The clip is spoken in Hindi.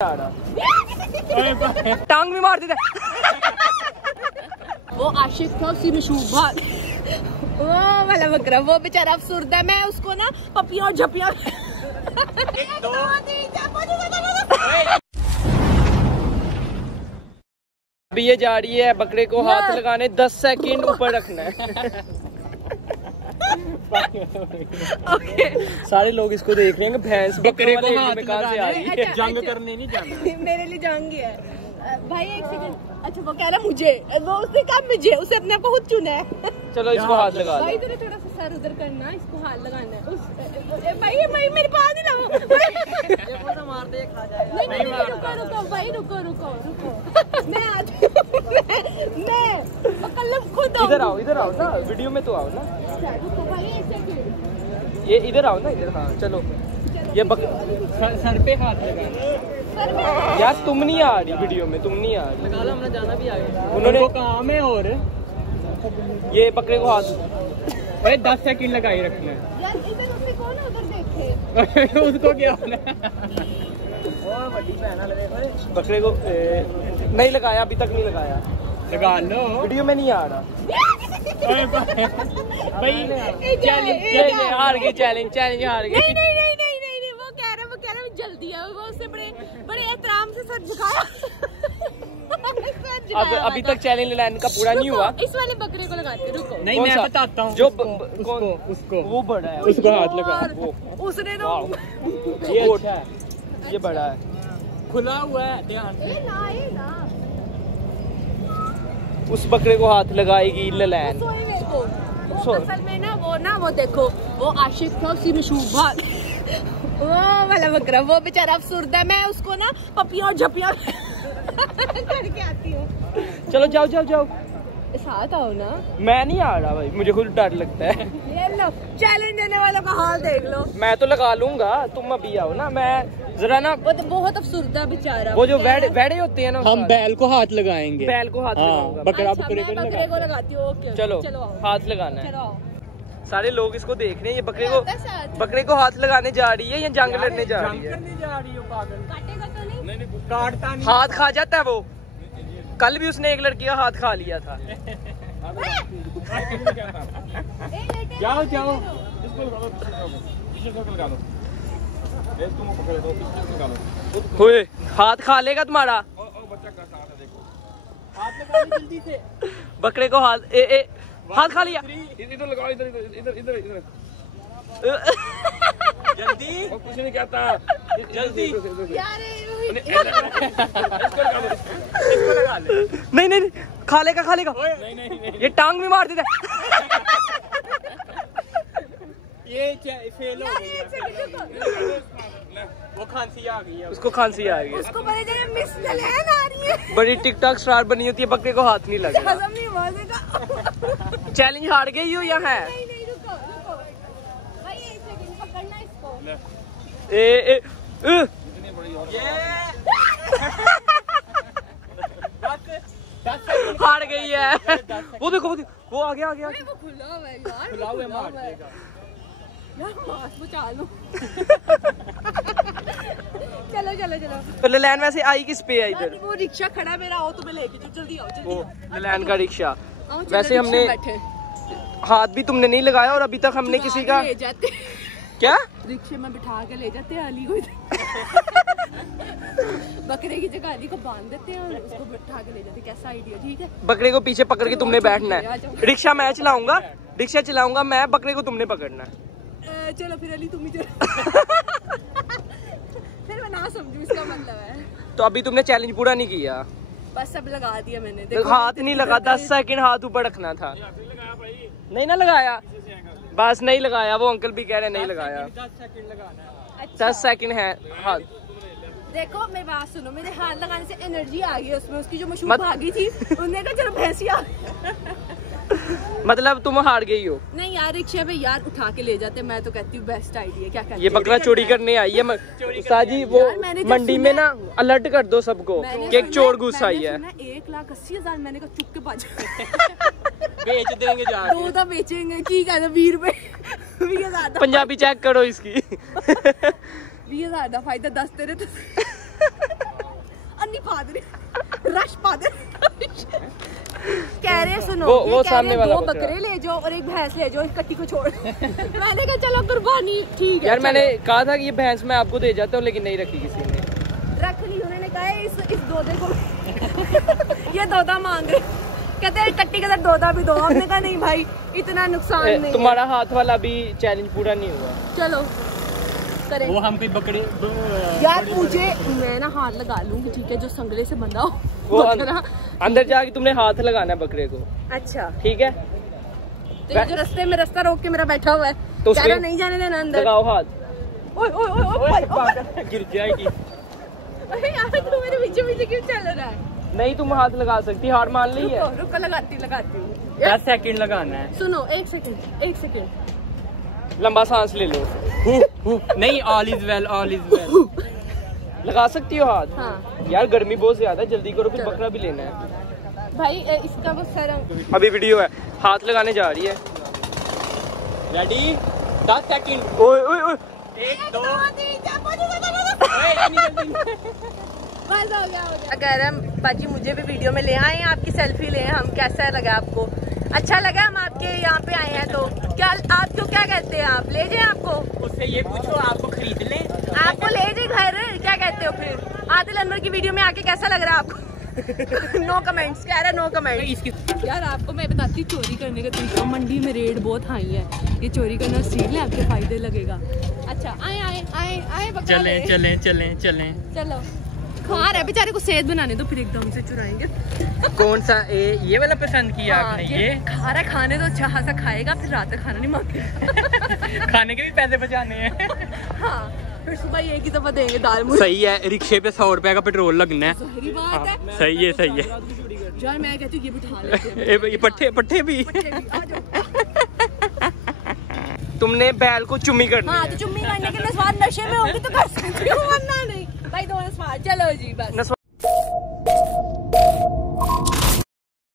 टांग भी मार देता। वो आशिक था उसी में शूबा वो वाला बकरा, वो बेचारा अफसुर्दा है। मैं उसको ना पपियां और झपियां अभी ये जा रही है बकरे को हाथ लगाने, 10 सेकंड ऊपर रखना है। सारे लोग इसको देख रहे हैं, भैंस बकरे को हाथ लगाने से आ रही है। जंग करने नहीं जाना। मेरे लिए जंग है भाई। एक सेकंड। अच्छा वो कह रहा मुझे, वो उसने कहा मुझे, उसे अपने आप को खुद चुना है। चलो इसको हाथ लगा भाई इधर थोड़ा सा सर उधर करना, इसको हाथ लगाना है। भाई मेरे पास ही लगाओ। मार दे खा जाएगा। नहीं रुको भाई, रुको मैं आती हूँ। मैं कलम खुद इधर आओ ना, वीडियो में तो आओ ना। रुको भाई ऐसे क्यों? ये इधर आओ ना, इधर। हाँ चलो। ये सर पे हाथ लगाना यार। तुम नहीं आ रही वीडियो में, तुम नहीं आ रही। हमने जाना भी आगे, उन्होंने काम है। और ये बकरे को हाथ 10 सेकंड लगाई रखना है यार। इधर उससे कौन है, उधर देखे। उसको क्या होना है? बकरे को नहीं लगाया, अभी तक नहीं लगाया। लगा लो, वीडियो में नहीं आ रहा। भाई चैलेंज हार गई, चैलेंज हार गई। नहीं वो कह रहा है जल्दी है। वो उससे बड़े एहतराम से सर झुकाया। अब अभी तक चैलेंज लाइन का पूरा नहीं हुआ। इस वाले बकरे को लगाते, रुको। नहीं मैं बताता हूँ। जो उसको वो बड़ा है, उसको हाथ लगा। उसने तो ये बड़ा है, खुला हुआ है, ध्यान से। उस बकरे को हाथ लगाएगी ललैन। असल में ना वो देखो, वो आशिक था उसी में शूबा वो वाला बकरा, वो बेचारा अफसुर्दा है। मैं उसको ना पपियां और झपियां करके आती हूँ। चलो जाओ। साथ आओ ना। मैं नहीं आ रहा भाई, मुझे खुद डर लगता है। ये लो, चैलेंज देने वालों का हाल देख लो। मैं तो लगा लूंगा, तुम अभी आओ ना। मैं जरा ना, वो तो बहुत अफसुर्दा बेचारा। वो जो वेड़े होते हैं ना, हम बैल को हाथ लगाएंगे। बैल को हाथ लगाऊंगा। बकरे को लगाती हूँ। ओके चलो हाथ लगाना है। सारे लोग इसको देख रहे हैं। ये बकरे को हाथ लगाने जा रही है या जंग लड़ने जा रही है? काटेगा तो नहीं? काटता नहीं। हाथ खा जाता है वो। कल भी उसने एक लड़की का हाथ खा लिया था। जाओ हुए हाथ खा लेगा तुम्हारा। जल्दी से बकरे को हाथ हाथ खा लिया। इधर लगाओ, इधर जल्दी। कुछ नहीं कहता, जल्दी। इसको लगा ले। नहीं खा लेगा। नहीं ये टांग भी मार देता। ये फेल हो गई। वो खांसी आ गई है, उसको खांसी आ गई है। उसको बड़े जगह मिस ललैन आ रही है। बड़ी टिकटॉक स्टार बनी होती है, बकरे को हाथ नहीं लगा। हजम नहीं हुआ देगा। चैलेंज हार गई हो या है? नहीं रुको भाई, एक सेकंड पकड़ना इसको। हार गई है। वो देखो वो आ गया। वो खुला हुआ है यार, खुला हुआ मार देगा यार। मास बचा लो। चलो तो ललैन वैसे आई किस पे है इधर? वो रिक्शा खड़ा मेरा, आओ तुम्हें लेके जाओ। जल्दी आओ। वो ललैन का रिक्शा। वैसे वैसे हमने हाथ भी तुमने नहीं लगाया, और अभी तक हमने किसी का ले जाते क्या रिक्शे में बिठा के ले जाते हैं अली को। बकरे की जगह अली को बांध देते हैं और उसको बिठा के ले जाते हैं। कैसा आइडिया? ठीक है। बकरे को पीछे पकड़ के तुमने बैठना है। रिक्शा मैं चलाऊंगा मैं, बकरे को तुमने पकड़ना है। चलो फिर अली तुम ही चलो। फिर मैं ना समझू इसका मतलब है। तो अभी तुमने चैलेंज पूरा नहीं किया। बस सब लगा दिया मैंने। हाथ नहीं लगा, 10 सेकंड हाथ ऊपर रखना था। नहीं ना लगाया, बस नहीं लगाया। वो अंकल भी कह रहे नहीं लगाया। 10 सेकंड है हाथ। देखो मेरी बात सुनो, मेरे हाथ लगाने से एनर्जी आ गई उसमें। उसकी जो मशहूर भागी थी, उन्होंने कहा चलो भैंसिया। मतलब तुम हार गई हो। नहीं यार, रिक्शा पे यार उठा के ले जाते। मैं तो कहती हूँ बेस्ट आइडिया। क्या कहती ये बकरा चोरी करने आई है साजी। वो मंडी में ना अलर्ट कर दो सबको कि एक चोर घुस आई है। 1,80,000 मैंने कहा चुप के बाज बेच देंगे जाके। 2 बेचेंगे। की कहते 20 रुपए। पंजाबी चेक करो इसकी। 20,000 का फायदा 10 तेरे तो अन्नी फादर रश फादर कह रहे सुनो, वो सामने वाला 2 बकरे ले जाओ और 1 भैंस ले जाओ, इस कट्टी को छोड़। मैंने कहा चलो कुर्बानी ठीक है। यार मैंने कहा था कि ये भैंस मैं आपको दे जाता हूँ, लेकिन नहीं रखी किसी ने। रख ली, उन्होंने कहा इस दोदे को ये दोदा मांग रहे, कहते हैं कट्टी के साथ दोदा भी दो। हमने कहा नहीं भाई इतना नुकसान नहीं। तुम्हारा हाथ वाला भी चैलेंज पूरा नहीं हुआ। चलो करें। वो हम कोई बकरे यार मुझे, मैं ना हाथ लगा लूंगी ठीक है, जो संगले से बंधा हो वो अंदर जाके तुमने हाथ लगाना है बकरे को। अच्छा ठीक है। तो ये जो रास्ते में रास्ता रोक के मेरा बैठा हुआ है तो चारा नहीं जाने देना अंदर। लगाओ हाथ। ओए ओए ओए ओए गिर जाएगी। अरे यार तू मेरे पीछे पीछे क्यों चल रहा है? नहीं तुम हाथ लगा सकती, हार मान ली है। रुको लगाती हूँ। 10 सेकंड लगाना है। सुनो 1 सेकंड लंबा सांस ले लो। नहीं, all is well, all is well. लगा सकती हो हाथ। हाँ यार गर्मी बहुत ज्यादा है, जल्दी करो, फिर बकरा भी लेना है भाई। इसका वो सर अभी वीडियो है, हाथ लगाने जा रही है। Ready 10 second. ओए ओए ओए 1 2 बस हो गया। अगर हम बाजी मुझे भी वीडियो में ले आए, आपकी सेल्फी ले हम, कैसा लगा आपको? अच्छा लगा हम आपके यहाँ पे आए हैं तो क्या आप क्यों क्या कहते हैं? आप ले जाए आपको, उससे ये पूछो आपको खरीद ले, आपको ले जाए घर, क्या कहते हो फिर? आदिल अनवर की वीडियो में आके कैसा लग रहा है आपको? नो कमेंट्स कह रहा है, नो कमेंट्स। यार आपको मैं बताती चोरी करने का तरीका, मंडी में रेट बहुत हाई है, ये चोरी करना सीख ले, आपके फायदे लगेगा। अच्छा आए आए आए आए चलें चलें चलें चलें। चलो खा रहे बेचारे को सेहत बनाने दो, फिर एकदम से चुराएंगे। कौन सा ये वाला पसंद किया आपने? ये खा रहा खाने तो अच्छा खासा खाएगा, फिर रात में खाना नहीं मांगेगा। खाने के भी पैसे बचाने हैं। हाँ फिर सुबह एक ही दफा देंगे दाल मुर्गी। सही है, रिक्शे पे 100 रुपए का पेट्रोल लगना है। सही बात है। सही है सही है। यार मैं कहती हूँ ये बिठा लेते हैं। ये पट्ठे भी। आ जाओ। तुमने बैल को चुम्मी करनी हाँ है। तो चुम्मी करने के लिए नशे में होगी तो कर सकती हूँ, वरना नहीं भाई। दोनों चलो जी बस।